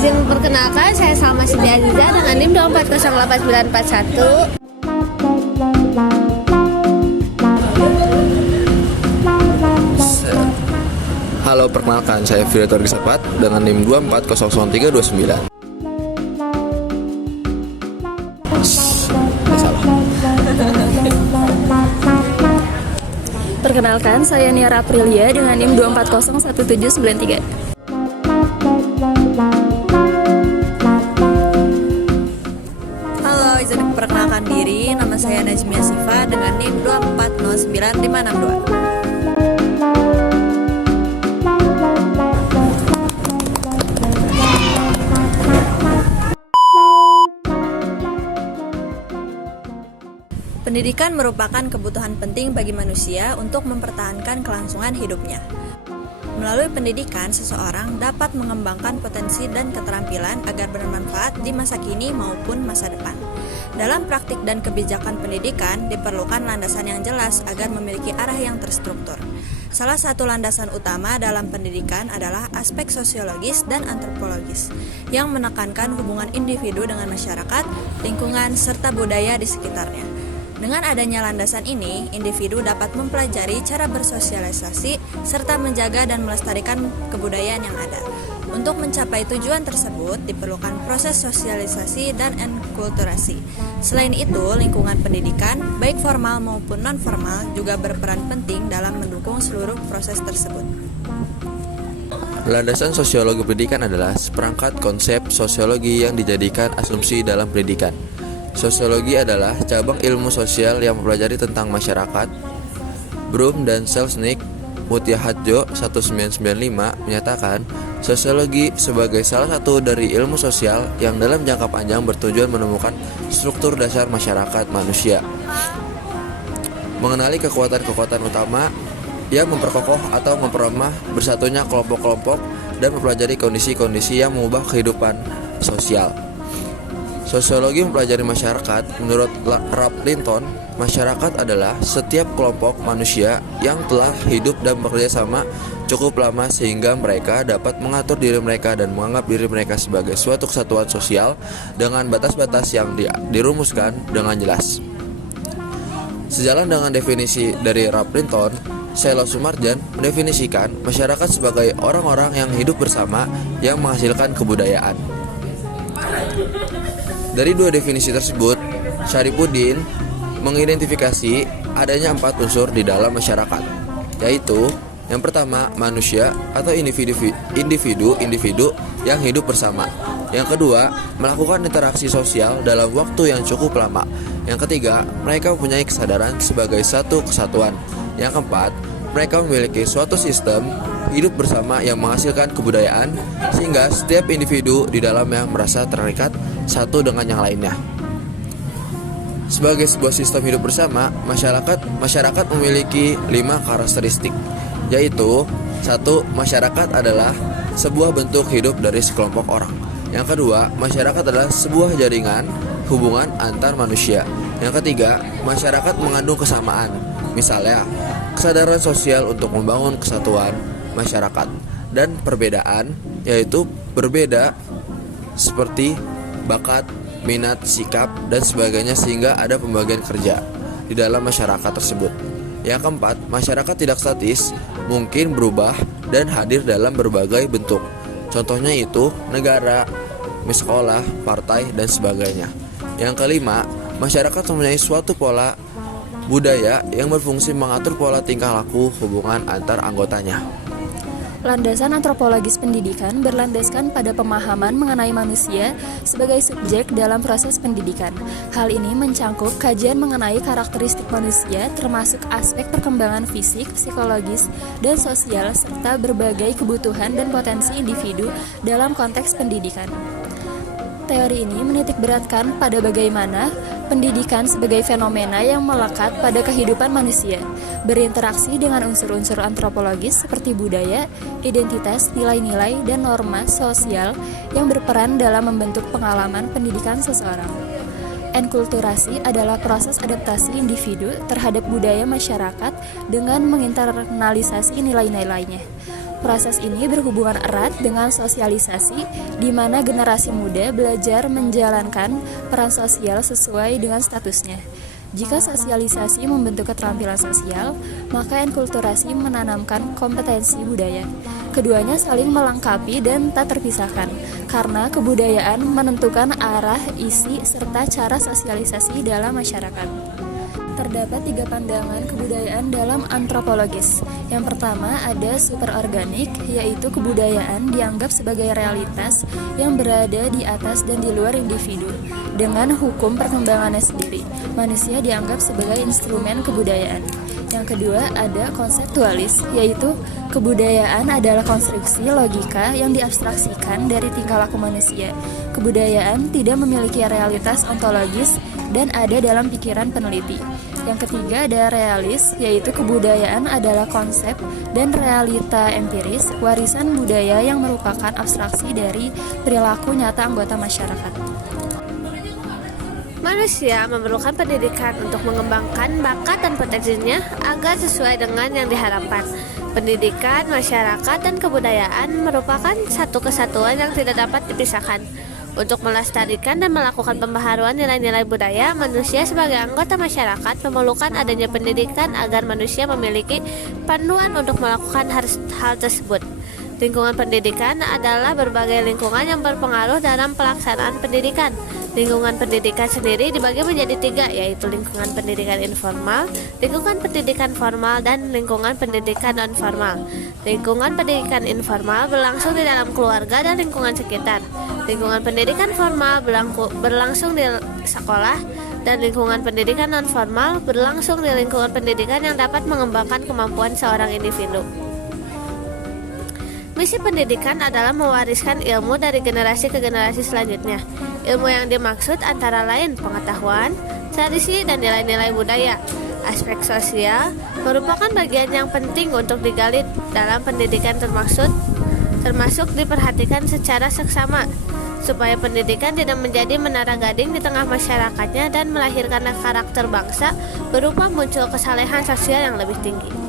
Izin memperkenalkan, saya Salma Siti Aziza dengan NIM 2408941. Halo, perkenalkan saya Firdaus Gisafat dengan NIM 2400329. Perkenalkan, saya Niara Aprilia dengan NIM 2401793. Halo, izin memperkenalkan diri. Nama saya Najmia Sifa dengan NIM 2409562. Pendidikan merupakan kebutuhan penting bagi manusia untuk mempertahankan kelangsungan hidupnya. Melalui pendidikan, seseorang dapat mengembangkan potensi dan keterampilan agar bermanfaat di masa kini maupun masa depan. Dalam praktik dan kebijakan pendidikan, diperlukan landasan yang jelas agar memiliki arah yang terstruktur. Salah satu landasan utama dalam pendidikan adalah aspek sosiologis dan antropologis, yang menekankan hubungan individu dengan masyarakat, lingkungan, serta budaya di sekitarnya. Dengan adanya landasan ini, individu dapat mempelajari cara bersosialisasi serta menjaga dan melestarikan kebudayaan yang ada. Untuk mencapai tujuan tersebut, diperlukan proses sosialisasi dan enkulturasi. Selain itu, lingkungan pendidikan, baik formal maupun non-formal, juga berperan penting dalam mendukung seluruh proses tersebut. Landasan sosiologi pendidikan adalah seperangkat konsep sosiologi yang dijadikan asumsi dalam pendidikan. Sosiologi adalah cabang ilmu sosial yang mempelajari tentang masyarakat. Brum dan Selznick Mutiahadjo 1995 menyatakan sosiologi sebagai salah satu dari ilmu sosial yang dalam jangka panjang bertujuan menemukan struktur dasar masyarakat manusia, mengenali kekuatan-kekuatan utama yang memperkokoh atau memperlemah bersatunya kelompok-kelompok, dan mempelajari kondisi-kondisi yang mengubah kehidupan sosial. Sosiologi mempelajari masyarakat. Menurut Ralph Linton, masyarakat adalah setiap kelompok manusia yang telah hidup dan bekerja sama cukup lama sehingga mereka dapat mengatur diri mereka dan menganggap diri mereka sebagai suatu kesatuan sosial dengan batas-batas yang dirumuskan dengan jelas. Sejalan dengan definisi dari Ralph Linton, Sheila Sumarjan mendefinisikan masyarakat sebagai orang-orang yang hidup bersama yang menghasilkan kebudayaan. Dari dua definisi tersebut, Syarifuddin mengidentifikasi adanya 4 unsur di dalam masyarakat, yaitu yang pertama, manusia atau individu yang hidup bersama. Yang kedua, melakukan interaksi sosial dalam waktu yang cukup lama. Yang ketiga, mereka mempunyai kesadaran sebagai satu kesatuan. Yang keempat, mereka memiliki suatu sistem hidup bersama yang menghasilkan kebudayaan sehingga setiap individu di dalamnya merasa terikat satu dengan yang lainnya. Sebagai sebuah sistem hidup bersama, masyarakat memiliki 5 karakteristik, yaitu 1. Masyarakat adalah sebuah bentuk hidup dari sekelompok orang. Yang kedua, masyarakat adalah sebuah jaringan hubungan antar manusia. Yang ketiga, masyarakat mengandung kesamaan, misalnya kesadaran sosial untuk membangun kesatuan masyarakat. Dan perbedaan, yaitu berbeda seperti bakat, minat, sikap, dan sebagainya sehingga ada pembagian kerja di dalam masyarakat tersebut. Yang keempat, masyarakat tidak statis, mungkin berubah dan hadir dalam berbagai bentuk. Contohnya itu negara, sekolah, partai, dan sebagainya. Yang kelima, masyarakat mempunyai suatu pola budaya yang berfungsi mengatur pola tingkah laku hubungan antar anggotanya. Landasan antropologis pendidikan berlandaskan pada pemahaman mengenai manusia sebagai subjek dalam proses pendidikan. Hal ini mencangkup kajian mengenai karakteristik manusia termasuk aspek perkembangan fisik, psikologis, dan sosial serta berbagai kebutuhan dan potensi individu dalam konteks pendidikan. Teori ini menitikberatkan pada bagaimana pendidikan sebagai fenomena yang melekat pada kehidupan manusia, berinteraksi dengan unsur-unsur antropologis seperti budaya, identitas, nilai-nilai, dan norma sosial yang berperan dalam membentuk pengalaman pendidikan seseorang. Enkulturasi adalah proses adaptasi individu terhadap budaya masyarakat dengan menginternalisasi nilai-nilainya. Proses ini berhubungan erat dengan sosialisasi, di mana generasi muda belajar menjalankan peran sosial sesuai dengan statusnya. Jika sosialisasi membentuk keterampilan sosial, maka enkulturasi menanamkan kompetensi budaya. Keduanya saling melengkapi dan tak terpisahkan, karena kebudayaan menentukan arah, isi, serta cara sosialisasi dalam masyarakat. Terdapat 3 pandangan kebudayaan dalam antropologis. Yang pertama ada superorganik, yaitu kebudayaan dianggap sebagai realitas yang berada di atas dan di luar individu. Dengan hukum perkembangannya sendiri, manusia dianggap sebagai instrumen kebudayaan. Yang kedua ada konseptualis, yaitu kebudayaan adalah konstruksi logika yang diabstraksikan dari tingkah laku manusia. Kebudayaan tidak memiliki realitas ontologis dan ada dalam pikiran peneliti. Yang ketiga ada realis, yaitu kebudayaan adalah konsep dan realita empiris, warisan budaya yang merupakan abstraksi dari perilaku nyata anggota masyarakat. Manusia memerlukan pendidikan untuk mengembangkan bakat dan potensinya agar sesuai dengan yang diharapkan. Pendidikan, masyarakat, dan kebudayaan merupakan satu kesatuan yang tidak dapat dipisahkan. Untuk melestarikan dan melakukan pembaharuan nilai-nilai budaya, manusia sebagai anggota masyarakat memerlukan adanya pendidikan agar manusia memiliki panduan untuk melakukan hal tersebut. Lingkungan pendidikan adalah berbagai lingkungan yang berpengaruh dalam pelaksanaan pendidikan. Lingkungan pendidikan sendiri dibagi menjadi 3, yaitu lingkungan pendidikan informal, lingkungan pendidikan formal, dan lingkungan pendidikan non-formal. Lingkungan pendidikan informal berlangsung di dalam keluarga dan lingkungan sekitar. Lingkungan pendidikan formal berlangsung di sekolah, dan lingkungan pendidikan non-formal berlangsung di lingkungan pendidikan yang dapat mengembangkan kemampuan seorang individu. Misi pendidikan adalah mewariskan ilmu dari generasi ke generasi selanjutnya. Ilmu yang dimaksud antara lain pengetahuan, tradisi, dan nilai-nilai budaya. Aspek sosial merupakan bagian yang penting untuk digali dalam pendidikan termasuk diperhatikan secara seksama, supaya pendidikan tidak menjadi menara gading di tengah masyarakatnya dan melahirkan karakter bangsa berupa muncul kesalehan sosial yang lebih tinggi.